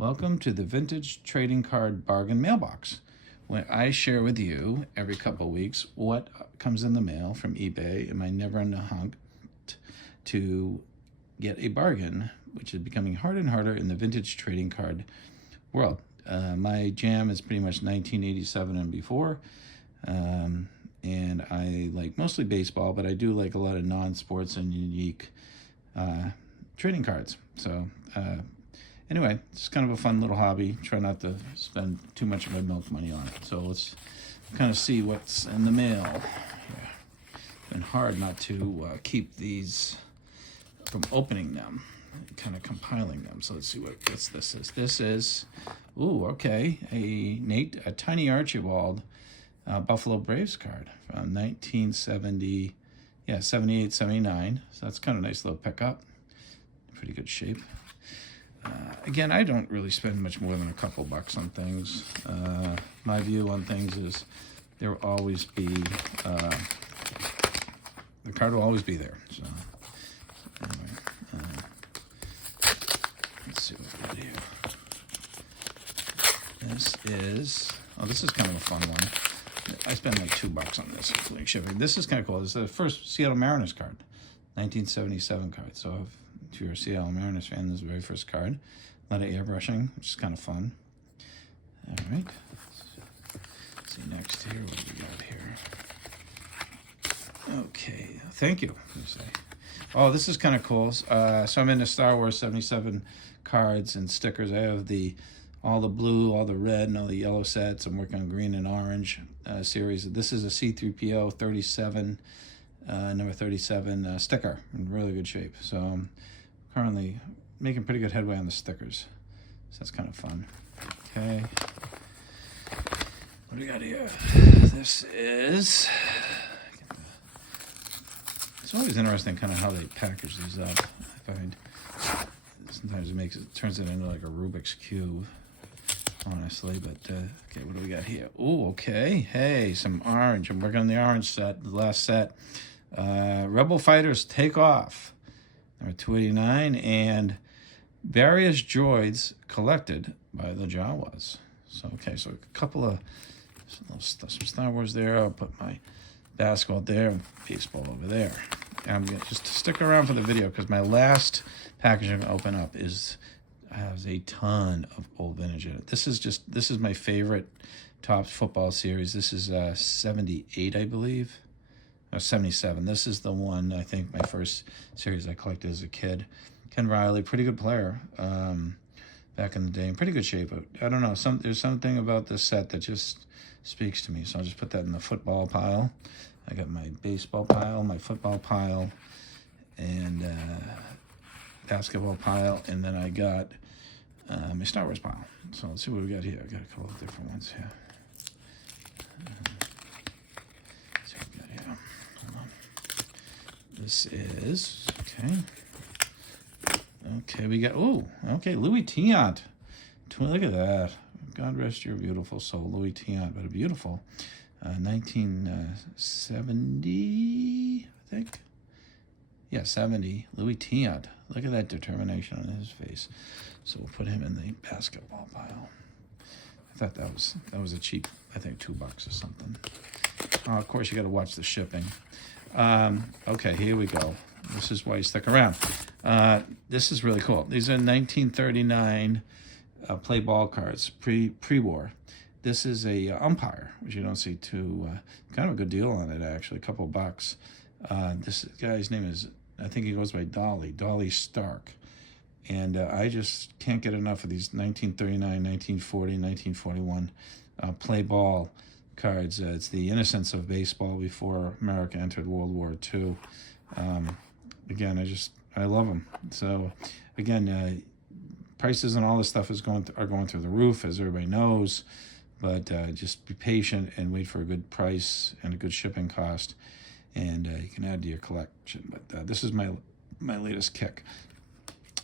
Welcome to the Vintage Trading Card Bargain Mailbox, where I share with you every couple of weeks what comes in the mail from eBay in my never-ending hunt to get a bargain, which is becoming harder and harder in the vintage trading card world. My jam is pretty much 1987 and before, and I like mostly baseball, but I do like a lot of non-sports and unique trading cards. So anyway, it's kind of a fun little hobby. Try not to spend too much of my milk money on it. So let's kind of see what's in the mail. Yeah. It's been hard not to keep these from opening them, kind of compiling them. So let's see what this is. This is, ooh, okay, a tiny Archibald Buffalo Braves card from 1970, 78, 79. So that's kind of a nice little pickup. Pretty good shape. Again, I don't really spend much more than a couple bucks on things. My view on things is there will always be, the card will always be there. So anyway, let's see what we do. This is kind of a fun one. I spent like $2 on this, including shipping. This is kind of cool. This is the first Seattle Mariners card, 1977 card. So if you're a Seattle Mariners fan, this is the very first card. A lot of airbrushing, which is kind of fun. All right. Let's see next here. What do we got here? Okay. Thank you. Oh, this is kind of cool. So I'm into Star Wars 77 cards and stickers. I have all the blue, all the red, and all the yellow sets. I'm working on green and orange series. This is a C-3PO 37, number 37 sticker in really good shape. So I'm currently making pretty good headway on the stickers. So that's kind of fun. Okay. What do we got here? This is... It's always interesting kind of how they package these up. I find sometimes it turns it into like a Rubik's Cube, honestly. But okay, what do we got here? Oh, okay. Hey, some orange. I'm working on the orange set, the last set. Rebel Fighters Take Off, number 289, and various droids collected by the Jawas. So, okay, so a couple of some Star Wars there. I'll put my basketball there, baseball over there. And I'm going to just stick around for the video because my last package I'm going to open up has a ton of old vintage in it. This is my favorite Topps football series. This is 78, I believe. No, 77. This is the one, I think, my first series I collected as a kid. Ken Riley, pretty good player back in the day, in pretty good shape. But I don't know, there's something about this set that just speaks to me. So I'll just put that in the football pile. I got my baseball pile, my football pile, and basketball pile, and then I got my Star Wars pile. So let's see what we got here. I got a couple of different ones here. Let's see what we got here. Hold on. This is, okay. Okay, we got, Louis Tiant. Look at that. God rest your beautiful soul, Louis Tiant, but a beautiful 1970, I think. Yeah, 70, Louis Tiant. Look at that determination on his face. So we'll put him in the basketball pile. I thought that was a cheap, I think $2 or something. Of course, you got to watch the shipping. Okay, here we go. This is why you stick around. This is really cool. These are 1939 play ball cards, pre-war. This is a umpire, which you don't see too, kind of a good deal on it, actually, a couple bucks. This guy's name is, I think he goes by Dolly Stark. And I just can't get enough of these 1939, 1940, 1941 play ball cards. It's the innocence of baseball before America entered World War II. Again, I love them. So again, prices and all this stuff are going through the roof, as everybody knows. But just be patient and wait for a good price and a good shipping cost, and you can add to your collection. But this is my latest kick.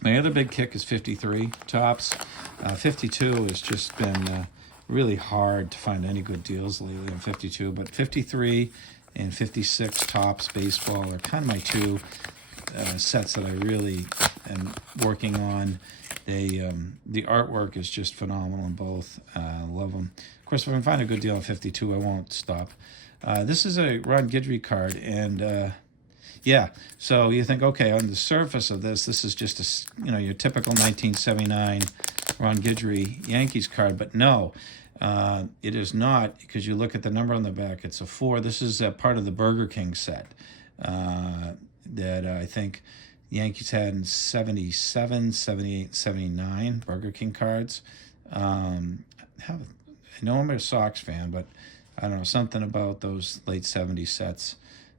My other big kick is 53 Topps. 52 has just been really hard to find any good deals lately on 52, but 53 and 56 Topps baseball are kind of my two sets that I really and working on. The artwork is just phenomenal in both. Love them. Of course, if I can find a good deal on 52, I won't stop. This is a Ron Guidry card, and yeah, so you think, okay, on the surface of this is just your typical 1979 Ron Guidry Yankees card, but no, it is not, because you look at the number on the back, it's a 4. This is a part of the Burger King set that I think the Yankees had in 77, 78, 79 Burger King cards. I know I'm a Sox fan, but I don't know, something about those late 70s sets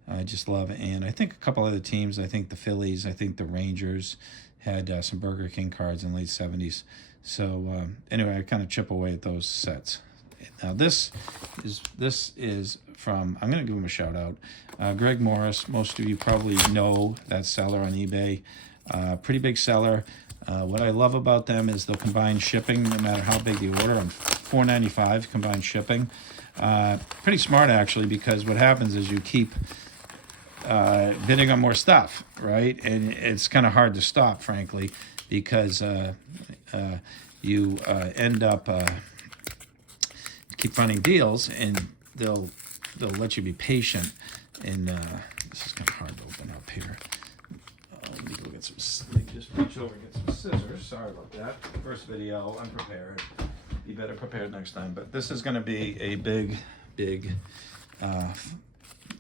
I just love it. And I think a couple other teams, I think the Phillies, I think the Rangers had some Burger King cards in the late 70s. So anyway, I kind of chip away at those sets. Now this is from, I'm going to give him a shout out, Greg Morris. Most of you probably know that seller on eBay. Pretty big seller. What I love about them is the combined shipping, no matter how big the order, on $4.95 combined shipping. Pretty smart, actually, because what happens is you keep bidding on more stuff, right? And it's kind of hard to stop, frankly, because you end up keep finding deals, and they'll let you be patient. And this is kind of hard to open up here. Let me go get some. Let me just reach over and get some scissors. Sorry about that. First video, unprepared. Be better prepared next time. But this is going to be a big,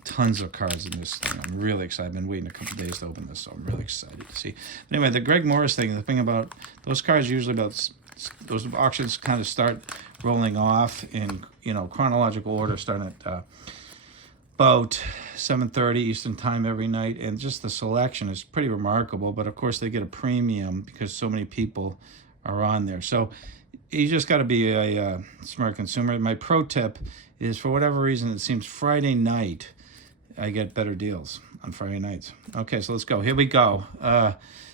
tons of cards in this thing. I'm really excited. I've been waiting a couple days to open this, so I'm really excited to see. Anyway, the Greg Morris thing, the thing about those cards, usually about those auctions kind of start rolling off in chronological order, starting at about 7:30 Eastern time every night, and just the selection is pretty remarkable. But of course, they get a premium because so many people are on there. So you just got to be a smart consumer. My pro tip is, for whatever reason, it seems Friday night I get better deals on Friday nights. Okay, so let's go. Here we go.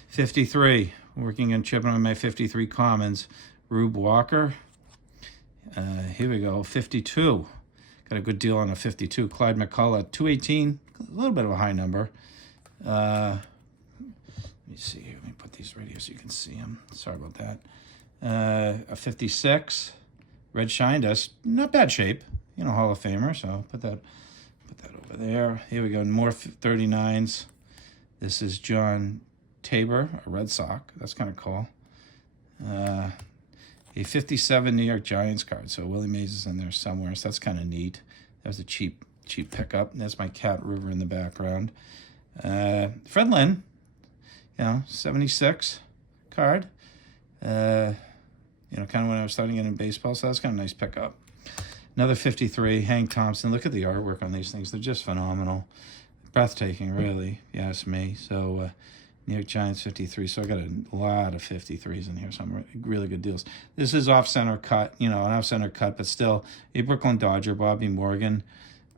53. Working on chipping on my 53 commons. Rube Walker. Here we go. 52. Got a good deal on a 52. Clyde McCullough. 218. A little bit of a high number. Let me see here. Let me put these right here so you can see them. Sorry about that. A 56. Red Shine Dust. Not bad shape. Hall of Famer. So put that over there. Here we go. More 39s. This is John Tabor, a Red Sox. That's kind of cool. A 57 New York Giants card. So Willie Mays is in there somewhere. So that's kind of neat. That was a cheap pickup. And that's my Cat River in the background. Fred Lynn, 76 card. Kind of when I was starting in baseball. So that's kind of a nice pickup. Another 53, Hank Thompson. Look at the artwork on these things. They're just phenomenal. Breathtaking, really, if you ask me. So New York Giants 53. So I got a lot of 53s in here. Some really good deals. This is off-center cut, an off-center cut, but still a Brooklyn Dodger, Bobby Morgan.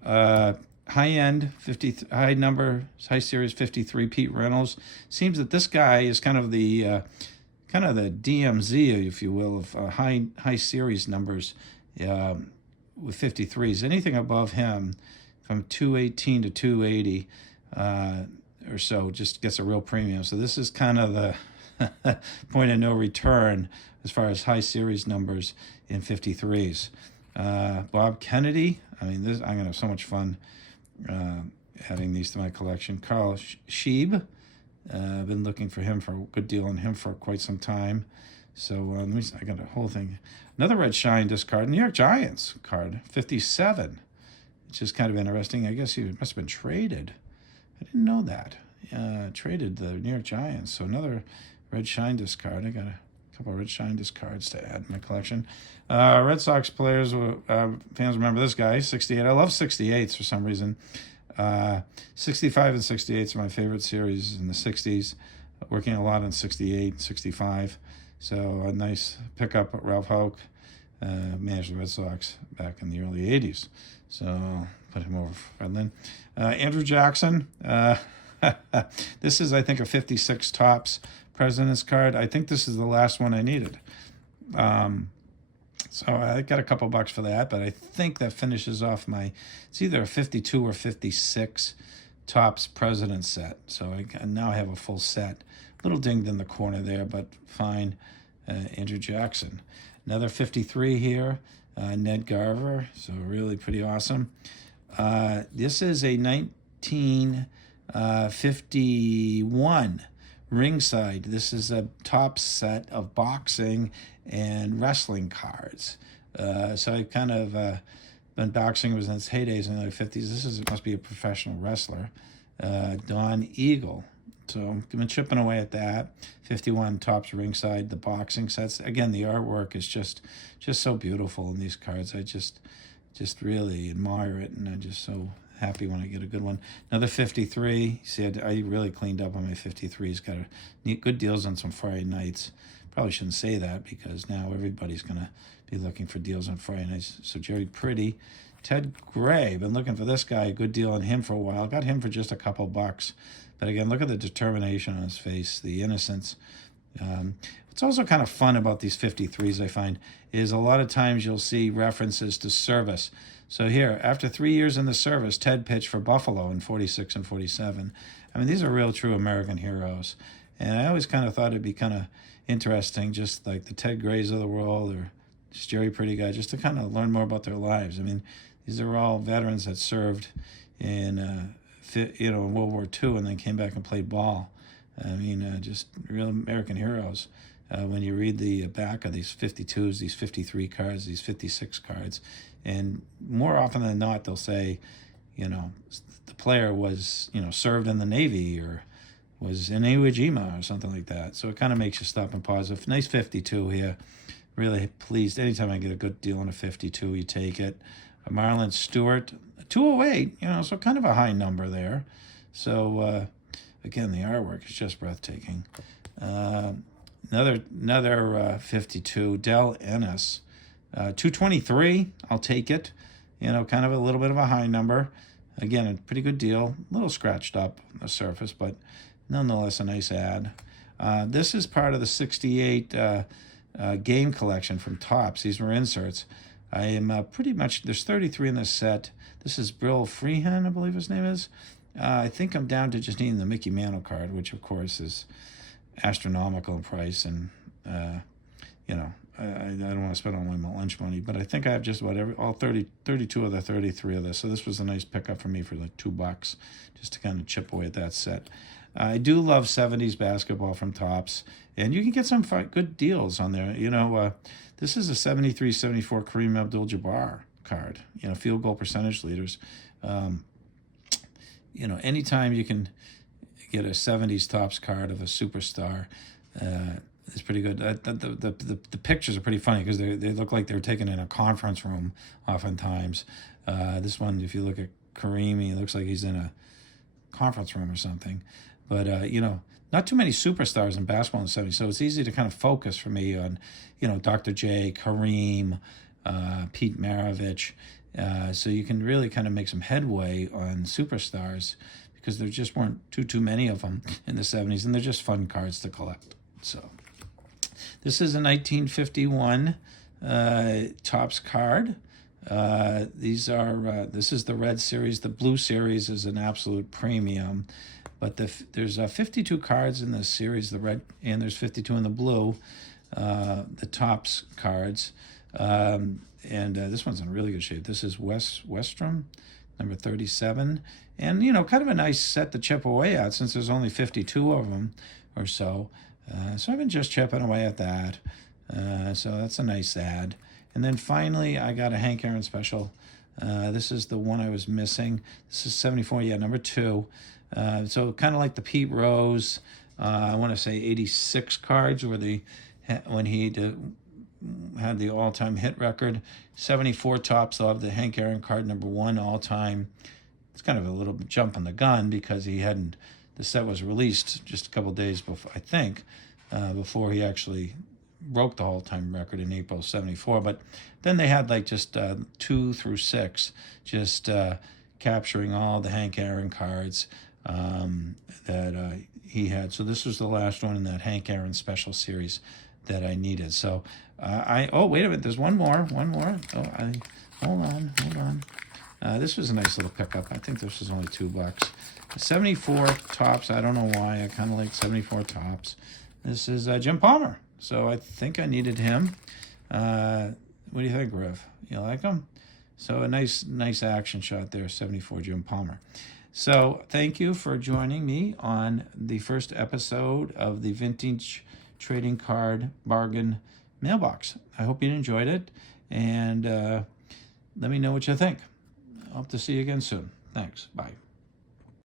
High-end, high series 53, Pete Reynolds. Seems that this guy is kind of the DMZ, if you will, of high series numbers. With 53s, anything above him from 218 to 280 or so just gets a real premium. So this is kind of the point of no return as far as high series numbers in 53s. Bob Kennedy, I'm going to have so much fun adding these to my collection. Carl Scheib, I've been looking for him, for a good deal on him for quite some time. So I got a whole thing. Another Red Shine Disc card, New York Giants card, 57. Which is kind of interesting. I guess he must have been traded. I didn't know that. Traded the New York Giants. So another Red Shine Disc card. I got a couple of Red Shine Disc cards to add to my collection. Red Sox players, fans remember this guy, 68. I love 68s for some reason. 65 and 68s are my favorite series in the 60s. Working a lot on 68, 65. So a nice pickup. Ralph Houk managed the Red Sox back in the early 80s. So put him over Fred Lynn. Andrew Jackson. This is, I think, a 56 Topps President's card. I think this is the last one I needed. So I got a couple bucks for that, but I think that finishes off it's either a 52 or 56 Topps President set. So I now have a full set. little dinged in the corner there, but fine. Andrew Jackson. Another 53 here, Ned Garver, so really pretty awesome. This is a 1951 ringside. This is a top set of boxing and wrestling cards. So I kind of been boxing was in its heydays in the 50s. Must be a professional wrestler, Don Eagle. So I've been chipping away at that. 51 tops ringside, the boxing sets. Again, the artwork is just so beautiful in these cards. I just really admire it, and I'm just so happy when I get a good one. Another 53. See, I really cleaned up on my 53s. Got good deals on some Friday nights. Probably shouldn't say that because now everybody's going to be looking for deals on Friday nights. So Jerry Pretty. Ted Gray. Been looking for this guy. A good deal on him for a while. Got him for just a couple bucks. But again, look at the determination on his face, the innocence. What's also kind of fun about these 53s, I find, is a lot of times you'll see references to service. So here, after 3 years in the service, Ted pitched for Buffalo in 46 and 47. I mean, these are real, true American heroes. And I always kind of thought it'd be kind of interesting, just like the Ted Grays of the world or just Jerry Pretty guy, just to kind of learn more about their lives. I mean, these are all veterans that served in in World War II and then came back and played ball. I mean, just real American heroes. When you read the back of these 52s, these 53 cards, these 56 cards, and more often than not, they'll say, the player was, served in the Navy or was in Iwo Jima or something like that. So it kind of makes you stop and pause. A nice 52 here. Really pleased. Anytime I get a good deal on a 52, you take it. Marlon Stewart, 208, so kind of a high number there. So, again, the artwork is just breathtaking. Another 52, Del Ennis, 223, I'll take it. Kind of a little bit of a high number. Again, a pretty good deal. A little scratched up on the surface, but nonetheless a nice ad. This is part of the 68 game collection from Topps. These were inserts. I am pretty much, there's 33 in this set. This is Bill Freehan, I believe his name is. I think I'm down to just needing the Mickey Mantle card, which of course is astronomical in price. And, I don't want to spend all my lunch money, but I think I have just about all 32 of the 33 of this. So this was a nice pickup for me for like $2, just to kind of chip away at that set. I do love 70s basketball from Topps, and you can get some good deals on there. This is a 73-74 Kareem Abdul-Jabbar card, field goal percentage leaders. Anytime you can get a 70s Topps card of a superstar, it's pretty good. The pictures are pretty funny because they look like they were taken in a conference room oftentimes. This one, if you look at Kareem, he looks like he's in a conference room or something. But, not too many superstars in basketball in the 70s, so it's easy to kind of focus for me on, Dr. J, Kareem, Pete Maravich. So you can really kind of make some headway on superstars because there just weren't too many of them in the 70s, and they're just fun cards to collect. So this is a 1951 Topps card. This is the red series. The blue series is an absolute premium. But there's 52 cards in this series, the red, and there's 52 in the blue, the Topps cards. And this one's in really good shape. This is Westrom, number 37. And, kind of a nice set to chip away at since there's only 52 of them or so. So I've been just chipping away at that. So that's a nice ad. And then finally, I got a Hank Aaron special. This is the one I was missing. This is 74, number 2. So kind of like the Pete Rose, I want to say 86 cards when he had the all-time hit record. 74 Topps of the Hank Aaron card, number 1 all-time. It's kind of a little jump on the gun because the set was released just a couple of days before, I think, before he actually broke the all-time record in April 74. But then they had like just 2 through 6, just capturing all the Hank Aaron cards that he had. So this was the last one in that Hank Aaron special series that I needed. So wait a minute, there's one more. Hold on. This was a nice little pickup. I think this was only $2. 74 tops. I don't know why. I kind of like 74 tops. This is Jim Palmer. So I think I needed him. What do you think, Griff? You like him? So a nice action shot there, 74 Jim Palmer. So thank you for joining me on the first episode of the Vintage Trading Card Bargain Mailbox. I hope you enjoyed it, and let me know what you think. I hope to see you again soon. Thanks. Bye.